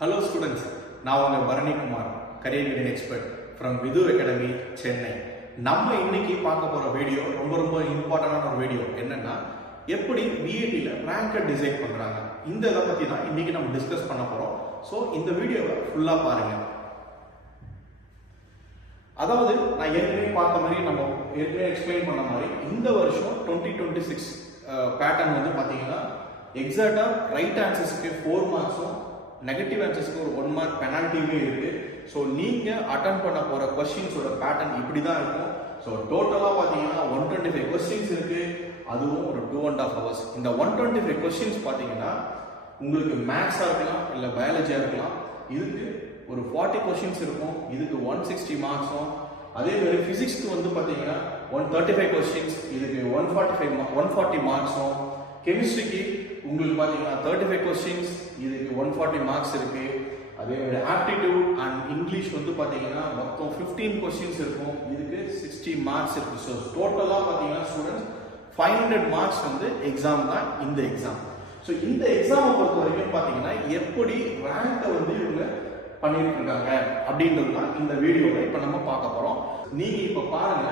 Hello students, நான் உங்க Bharani Kumar, career guidance expert from Vidhu Academy, Chennai. நம்ம இன்னைக்கு பார்க்க போற வீடியோ ரொம்ப இம்பார்ட்டன்டான ஒரு வீடியோ. என்னன்னா எப்படி VAT-ல ரேங்கை டிசைட் பண்றாங்க. இத பத்தி தான் இன்னைக்கு நம்ம டிஸ்கஸ் பண்ண போறோம். சோ இந்த வீடியோவை ஃபுல்லா பாருங்க. அதாவது நான் ஏற்கனவே பார்த்த மாதிரி நம்ம ஏற்கனவே எக்ஸ்பிளைன் பண்ண மாதிரி இந்த வருஷம் 2026 பேட்டர்ன் வந்து பாத்தீங்கன்னா எக்ஸாக்ட்டா ரைட் ஆன்சர்ஸ்க்கு 4 மார்க்ஸும் நெகட்டிவ் ஆன்சர்ஸ்க்கு ஒரு 1 மார்க் பெனால்ட்டியுமே இருக்கு. ஸோ நீங்க அட்டன் பண்ண போற கொஸ்டின்ஸோட பேட்டர்ன் இப்படி தான் இருக்கும். ஸோ டோட்டலா பாத்தீங்கன்னா 125 கொஸ்டின்ஸ் இருக்கு, அதுவும் ஒரு 2.5 hours. இந்த 125 கொஸ்டின்ஸ் பாத்தீங்கன்னா உங்களுக்கு மேத்ஸா இருக்கலாம் இல்ல பயாலஜியா இருக்கலாம். இதுக்கு ஒரு 40 கொஸ்டின்ஸ் இருக்கும், இதுக்கு 160 மார்க்ஸும். அதே மாதிரி பிசிக்ஸ்க்கு வந்து பாத்தீங்கன்னா 135 கொஸ்டின்ஸ், இதுக்கு 140 மார்க்ஸும். கெமிஸ்ட்ரிக்கு உங்களுக்கு பாத்தீங்கன்னா 35 கொஸ்டின்ஸ், இதுக்கு 140 மார்க்ஸ் இருக்கு. அதே மாதிரி ஆப்டிடியூட் அண்ட் இங்கிலீஷ் வந்து பாத்தீங்கன்னா மொத்தம் 15 கொஸ்டின்ஸ் இருக்கும், இதுக்கு 60 மார்க்ஸ் இருக்கு. ஸோ டோட்டலா பாத்தீங்கன்னா ஸ்டூடெண்ட்ஸ் 500 மார்க்ஸ் வந்து எக்ஸாம் தான் இந்த எக்ஸாம். ஸோ இந்த எக்ஸாமை பொறுத்த வரைக்கும் பாத்தீங்கன்னா எப்படி ரேங்கை வந்து இவங்க பண்ணிட்டு இருக்காங்க அப்படின்றது தான் இந்த வீடியோவை இப்ப நம்ம பார்க்க போறோம். நீங்க இப்ப பாருங்க,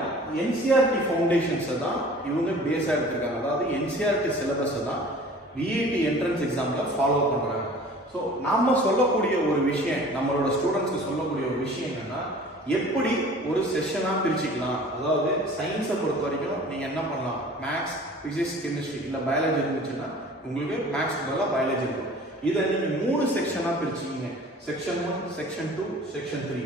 NCERT ஃபவுண்டேஷன்ஸ் தான் இவங்க பேஸா எடுத்திருக்காங்க. அதாவது NCERT சிலபஸ் தான் VAT என்ட்ரன்ஸ் எக்ஸாம்ல ஃபாலோ பண்றாங்க. ஸோ நாம சொல்லக்கூடிய ஒரு விஷயம், நம்மளோட ஸ்டூடெண்ட்ஸ்க்கு சொல்லக்கூடிய ஒரு விஷயம் என்னன்னா எப்படி ஒரு செஷனா பிரிச்சுக்கலாம். அதாவது சயின்ஸை பொறுத்த வரைக்கும் நீங்க என்ன பண்ணலாம், மேத்ஸ், பிசிக்ஸ், கெமிஸ்ட்ரி இல்ல பயாலஜி இருந்துச்சுன்னா உங்களுக்கு மேத்ஸ் பதிலாக பயாலஜி இருக்கும். இதை நீங்க 3 செக்ஷனா பிரிச்சீங்க, செக்ஷன் 1, செக்ஷன் 2, செக்ஷன் 3.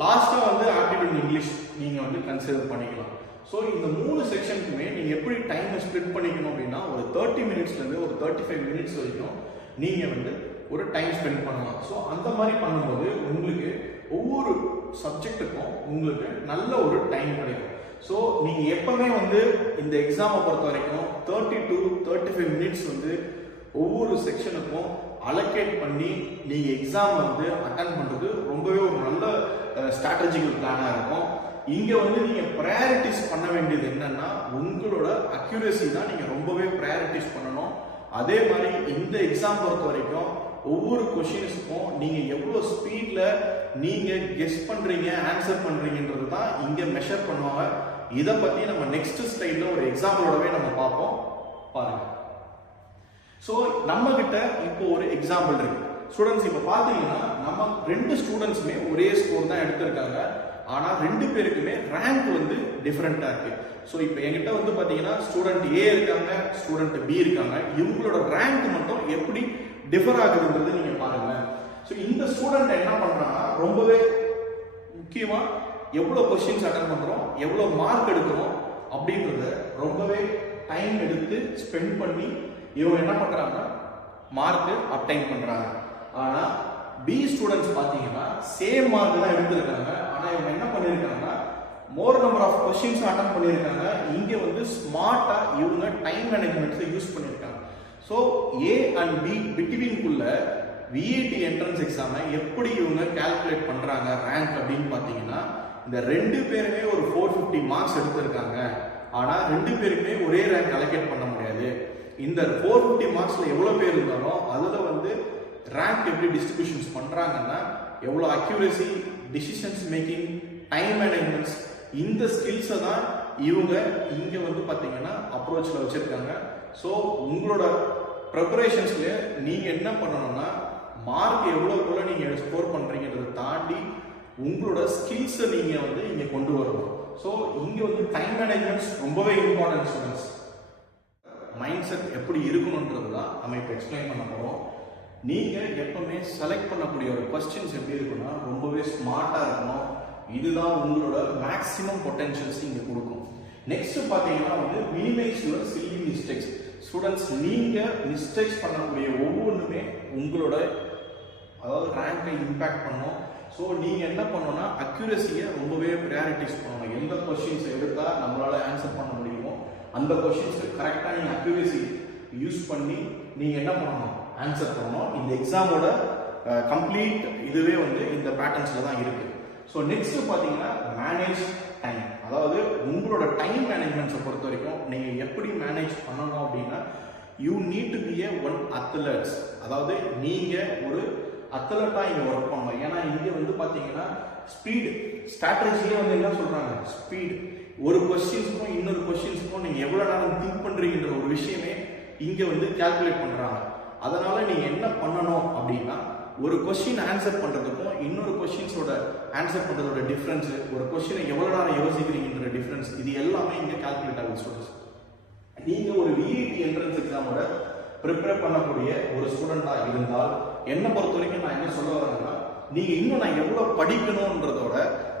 லாஸ்டா வந்து ஆப்டிடியூட் இங்கிலீஷ் நீங்க வந்து கன்சிடர் பண்ணிக்கலாம். ஸோ இந்த 3 செக்ஷனுக்குமே நீங்க எப்படி டைம் ஸ்ப்ளிட் பண்ணிக்கணும் அப்படின்னா ஒரு 30 மினிட்ஸ்ல இருந்து ஒரு 35 மினிட்ஸ் வரைக்கும் நீங்க வந்து ஒரு டைம் ஸ்பெண்ட் பண்ணலாம். ஸோ அந்த மாதிரி பண்ணும்போது உங்களுக்கு ஒவ்வொரு சப்ஜெக்டுக்கும் உங்களுக்கு நல்ல ஒரு டைம் கிடைக்கும். ஸோ நீங்க எப்பவுமே வந்து இந்த எக்ஸாமை பொறுத்த வரைக்கும் 30 to 35 மினிட்ஸ் வந்து ஒவ்வொரு செக்ஷனுக்கும் அலோகேட் பண்ணி நீங்க எக்ஸாம் வந்து அட்டன் பண்றது ரொம்பவே ஒரு நல்ல ஸ்ட்ராட்டஜிக்கல் பிளானா இருக்கும். இங்க வந்து நீங்க ப்ரையாரிட்டிஸ் பண்ண வேண்டியது என்னன்னா உங்களோட அக்யூரசி தான் நீங்க ரொம்பவே ப்ரையாரிட்டிஸ் பண்ணணும். அதே மாதிரி இந்த எக்ஸாம் பொறுத்த வரைக்கும் ஒவ்வொரு கொஸ்டின்ஸுக்கும் நீங்க எவ்வளவு ஸ்பீட்ல நீங்க கெஸ் பண்றீங்க, ஆன்சர் பண்றீங்கன்றது தான் இங்க மெஷர் பண்ணுவாங்க. இதை பத்தி நம்ம நெக்ஸ்ட் ஸ்லைட்ல ஒரு எக்ஸாம்பிளோடவே நம்ம பார்ப்போம், பாருங்க. ஸோ நம்ம கிட்ட இப்போ ஒரு எக்ஸாம்பிள் இருக்கு ஸ்டூடெண்ட்ஸ். இப்போ பாத்தீங்கன்னா நம்ம 2 ஸ்டூடெண்ட்ஸுமே ஒரே ஸ்கோர் தான் எடுத்திருக்காங்க, ஆனா 2 பேருக்குமே ரேங்க் வந்து டிஃபரெண்டா இருக்கு. ஸோ இப்போ என்கிட்ட வந்து பாத்தீங்கன்னா ஸ்டூடெண்ட் A இருக்காங்க, ஸ்டூடெண்ட் B இருக்காங்க. இவங்களோட ரேங்க் மட்டும் எப்படி டிஃபர் ஆகுதுன்றது நீங்க பாருங்க. ஸோ இந்த ஸ்டூடெண்ட் என்ன பண்றாங்கன்னா ரொம்பவே முக்கியமா எவ்வளவு கொஸ்டின்ஸ் அட்டன் பண்றோம், எவ்வளவு மார்க் எடுக்கிறோம் அப்படின்றத ரொம்பவே டைம் எடுத்து ஸ்பெண்ட் பண்ணி இவங்க என்ன பண்றாங்க, மார்க் அப்டைன் பண்றாங்க. ஆனா B ஸ்டூடெண்ட்ஸ் பாத்தீங்கன்னா சேம் மார்க் தான் எடுத்திருக்காங்க, ஆனா இவங்க என்ன பண்ணிருக்காங்கன்னா more number of questions attend பண்ணிருக்காங்க. இங்க வந்து ஸ்மார்ட்டா இவங்க டைம் மேனேஜ்மெண்ட்ஸ் யூஸ் பண்ணிருக்காங்க. ஸோ A and B பிட்வீன்குள்ள VAT என்ட்ரன்ஸ் எக்ஸாமை எப்படி இவங்க கால்குலேட் பண்றாங்க ரேங்க் அப்படின்னு பாத்தீங்கன்னா இந்த 2 பேருமே ஒரு 450 மார்க்ஸ் எடுத்திருக்காங்க. ஆனா 2 பேருமே ஒரே ரேங்க் அலோகேட் பண்ண முடியாது. இந்த 450 மார்க்ஸ்ல எவ்வளவு பேர் இருந்தாலும் அதுல வந்து ரேங்க் எப்படி டிஸ்ட்ரிபியூஷன்ஸ் பண்றாங்கன்னா எவ்வளவு accuracy, decisions making, time managements, இந்த ஸ்கில்ஸை தான் இவங்க இங்க வந்து பாத்தீங்கன்னா அப்ரோச்ல வச்சிருக்காங்க. ஸோ உங்களோட ப்ரிப்பரேஷன்ஸ்ல நீங்க என்ன பண்ணணும்னா மார்க் எவ்வளவுக்குள்ள நீங்க ஸ்கோர் பண்றீங்கன்றதை தாண்டி உங்களோட ஸ்கில்ஸை நீங்க வந்து இங்க கொண்டு வரணும். ஸோ இங்க வந்து டைம் மேனேஜ்மெண்ட்ஸ் ரொம்பவே இம்பார்ட்டன்ட் ஸ்டூடெண்ட்ஸ். மைண்ட் செட் எப்படி இருக்கணும்ன்றது தான் நம்ம இப்போ எக்ஸ்பிளைன் பண்ண போறோம். நீங்க எப்பவுமே செலக்ட் பண்ணக்கூடிய ஒரு கொஸ்டின்ஸ் எப்படி இருக்குன்னா ரொம்பவே ஸ்மார்ட்டா இருக்கணும். இதுதான் உங்களோட மேக்ஸிமம் பொட்டன்ஷியல்ஸ் இங்க கொடுக்கும். நெக்ஸ்ட் பாத்தீங்கன்னா வந்து minimise your silly mistakes. Students நீங்க மிஸ்டேக்ஸ் பண்ணக்கூடிய ஒவ்வொன்றுமே உங்களோட அதாவது ரேங்கை இம்பாக்ட் பண்ணும். ஸோ நீங்க என்ன பண்ணணும்னா அக்யூரசியை ரொம்பவே ப்ரையாரிட்டிஸ் பண்ணணும். எந்த கொஸ்டின்ஸ் எடுத்தா நம்மளால ஆன்சர் பண்ண முடியுமோ அந்த கொஸ்டின்ஸ்க்கு கரெக்டா நீங்க அக்யூரசி யூஸ் பண்ணி நீங்க என்ன பண்ணணும், ஆன்சர் பண்ணணும். இந்த எக்ஸாமோட கம்ப்ளீட் இதுவே வந்து இந்த பேட்டர்ன்ஸ்ல தான் இருக்கு. ஸோ நெக்ஸ்ட் பாத்தீங்கன்னா மேனேஜ் டைம். அதாவது உங்களோட டைம் மேனேஜ்மெண்ட்ஸை பொறுத்த வரைக்கும் நீங்க எப்படி மேனேஜ் பண்ணணும் அப்படின்னா you need to be a one athletes. அதாவது நீங்க ஒரு அத்லட்டாக இங்கே ஒர்க் பண்ணணும். ஏன்னா இங்கே வந்து பார்த்தீங்கன்னா ஸ்பீடு ஸ்ட்ராட்டஜியே வந்து என்ன சொல்கிறாங்க, ஸ்பீடு. ஒரு கொஸ்டின்ஸுக்கும் இன்னொரு கொஸ்டின்ஸுக்கும் நீங்கள் எவ்வளோ நேரம் திங்க் பண்ணுறீங்கன்ற ஒரு விஷயமே இங்கே வந்து கால்குலேட் பண்ணுறாங்க. அதனால நீங்கள் என்ன பண்ணணும் அப்படின்னா, ஒரு கொஸ்டின் ஆன்சர் பண்ணுறதுக்கும் இன்னொரு கொஸ்டின்ஸோட ஆன்சர் பண்ணுறதோட டிஃப்ரென்ஸு, ஒரு கொஸ்டினை எவ்வளோ நேரம் யோசிக்கிறீங்கன்ற டிஃப்ரென்ஸ், இது எல்லாமே இங்கே கால்குலேட் ஆகுது ஸ்டூடெண்ட்ஸ். நீங்கள் ஒரு விஐடி என்ட்ரன்ஸ் எக்ஸாமோட ப்ரிப்பேர் பண்ணக்கூடிய ஒரு ஸ்டூடெண்டாக இருந்தால் என்னை பொறுத்த வரைக்கும் நான் என்ன சொல்ல வரேன்னா, நீங்கள் இன்னும் நான் எவ்வளோ படிக்கணுன்றதோட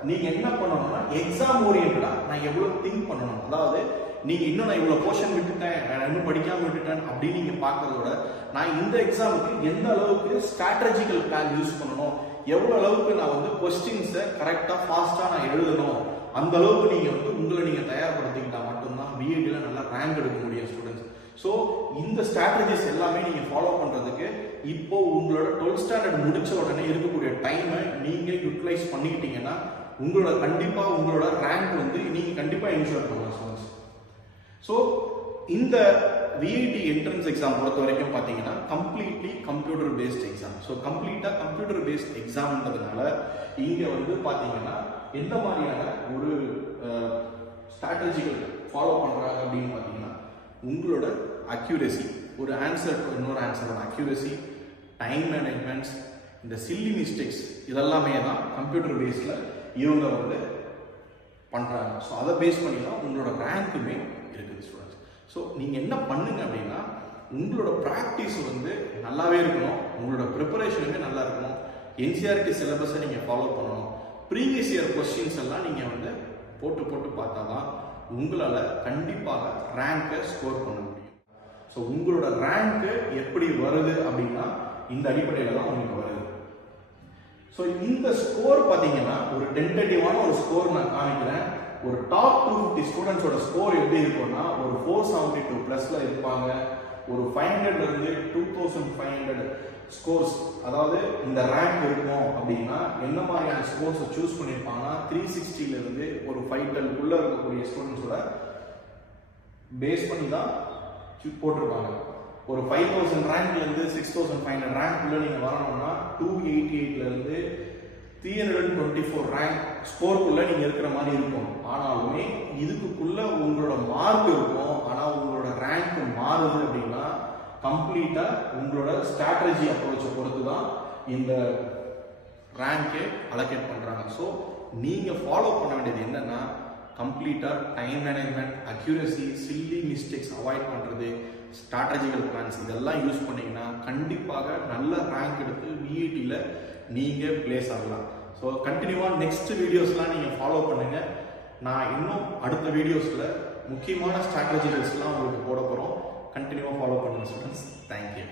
நீங்கள் என்ன பண்ணணும்னா எக்ஸாம் ஓரியன்டா நான் எவ்வளோ திங்க் பண்ணணும். அதாவது நீங்கள் இன்னும் நான் இவ்வளோ போர்ஷன் விட்டுட்டேன், நான் இன்னும் படிக்காமல் விட்டுட்டேன் அப்படின்னு நீங்கள் பார்க்கறதோட, நான் இந்த எக்ஸாமுக்கு எந்த அளவுக்கு ஸ்ட்ராட்டஜிக்கல் பிளான் யூஸ் பண்ணணும், எவ்வளோ அளவுக்கு நான் வந்து கொஸ்டின்ஸை கரெக்டாக ஃபாஸ்ட்டாக நான் எழுதணும், அந்த அளவுக்கு நீங்கள் வந்து உங்களை நீங்கள் தயார்படுத்திக்கிட்டா மட்டும்தான் பிஎட்டியில் நல்லா ரேங்க் எடுக்க முடியும் ஸ்டூடெண்ட்ஸ். ஸோ இந்த ஸ்ட்ராட்டஜிஸ் எல்லாமே நீங்கள் ஃபாலோ பண்ணுறதுக்கு இப்போ உங்களோட 12th ஸ்டாண்டர்ட் முடிச்ச உடனே இருக்கக்கூடிய டைமை நீங்கள் யூட்டிலைஸ் பண்ணிக்கிட்டீங்கன்னா உங்களோட கண்டிப்பாக உங்களோட ரேங்க் வந்து நீங்கள் கண்டிப்பாக இன்ஷூர் பண்ணலாம் ஸ்டூடெண்ட்ஸ். ஸோ இந்த விஐடி என்ட்ரன்ஸ் எக்ஸாம் பொறுத்த வரைக்கும் பார்த்தீங்கன்னா completely computer based exam. So கம்ப்ளீட்டாக கம்ப்யூட்டர் பேஸ்ட் எக்ஸாம்ன்றதுனால இங்கே வந்து பார்த்தீங்கன்னா எந்த மாதிரியான ஒரு ஸ்ட்ராட்டஜிகள் ஃபாலோ பண்ணுறாங்க அப்படின்னு பார்த்தீங்கன்னா, உங்களோட அக்யூரசி, ஒரு ஆன்சர் டு இன்னொரு ஆன்சரோட அக்யூரசி, டைம் மேனேஜ்மெண்ட்ஸ், இந்த சில்லி மிஸ்டேக்ஸ், இதெல்லாமே தான் கம்ப்யூட்டர் பேஸில் இவங்க வந்து பண்ணுறாங்க. ஸோ அதை பேஸ் பண்ணி தான் உங்களோட ரேங்க்குமே இருக்குது ஸ்டூடெண்ட்ஸ். ஸோ நீங்கள் என்ன பண்ணுங்க அப்படின்னா, உங்களோட ப்ராக்டிஸ் வந்து நல்லாவே இருக்கணும், உங்களோட ப்ரிப்பரேஷனுமே நல்லா இருக்கணும், என்சிஆர்டி சிலபஸை நீங்கள் ஃபாலோ பண்ணணும், ப்ரீவியஸ் இயர் கொஸ்டின்ஸ் எல்லாம் நீங்கள் வந்து போட்டு பார்த்தா தான் உங்களால் கண்டிப்பாக ரேங்கை ஸ்கோர் பண்ண முடியும். ஸோ உங்களோட ரேங்க்கு எப்படி வருது அப்படின்னா இந்த அடிப்படையில் தான் உங்களுக்கு வருது. ஸோ இந்த ஸ்கோர் பார்த்தீங்கன்னா ஒரு டென்டேட்டிவான ஒரு ஸ்கோர் நான் காமிக்கிறேன். ஒரு டாப் 250 ஸ்டூடெண்ட்ஸோட ஸ்கோர் எப்படி இருக்கும்னா ஒரு 472 ப்ளஸ்ல இருப்பாங்க. ஒரு 500ல இருந்து 2500 ஸ்கோர்ஸ், அதாவது இந்த ரேங்க் இருக்கும் அப்படின்னா என்ன மாதிரியான ஸ்கோர்ஸை சூஸ் பண்ணியிருப்பாங்கன்னா 360ல இருந்து ஒரு 512 இருக்கக்கூடிய ஸ்டூடெண்ட்ஸோட பேஸ் பண்ணி தான் போட்டிருப்பாங்க. ஒரு 5000 ரேங்க்ல இருந்து 6500 ரேங்க் உள்ள நீங்க வரணும்னா 288ல இருந்து 324 ரேங்க் ஸ்கோர்க்குள்ள நீங்க இருக்கிற மாதிரி இருக்கும். ஆனாலுமே இதுக்குள்ள உங்களோட மார்க் இருக்கும். ஆனா உங்களோட ரேங்க் மாறுது அப்படின்னா கம்ப்ளீட்டா உங்களோட ஸ்ட்ராட்டஜி அப்ரோச்சை பொறுத்து தான் இந்த ரேங்கை அலோகேட் பண்றாங்க. ஸோ நீங்க ஃபாலோ பண்ண வேண்டியது என்னன்னா, கம்ப்ளீட்டா time management, accuracy, chilli mistakes avoid பண்றது, ஸ்ட்ராட்டஜிக்கல் பிளான்ஸ் இதெல்லாம் யூஸ் பண்ணீங்கன்னா கண்டிப்பாக நல்ல ரேங்க் எடுத்து விஐடியில் நீங்கள் பிளேஸ் ஆகலாம். ஸோ கண்டினியூவாக நெக்ஸ்ட் வீடியோஸ்லாம் நீங்கள் ஃபாலோ பண்ணுங்க. நான் இன்னும் அடுத்த வீடியோஸில் முக்கியமான ஸ்ட்ராட்டஜிகல்ஸ்லாம் உங்களுக்கு போட போகிறோம். கண்டினியூவாக ஃபாலோ பண்ணுங்கள் ஸ்டூடெண்ட்ஸ். தேங்க்யூ.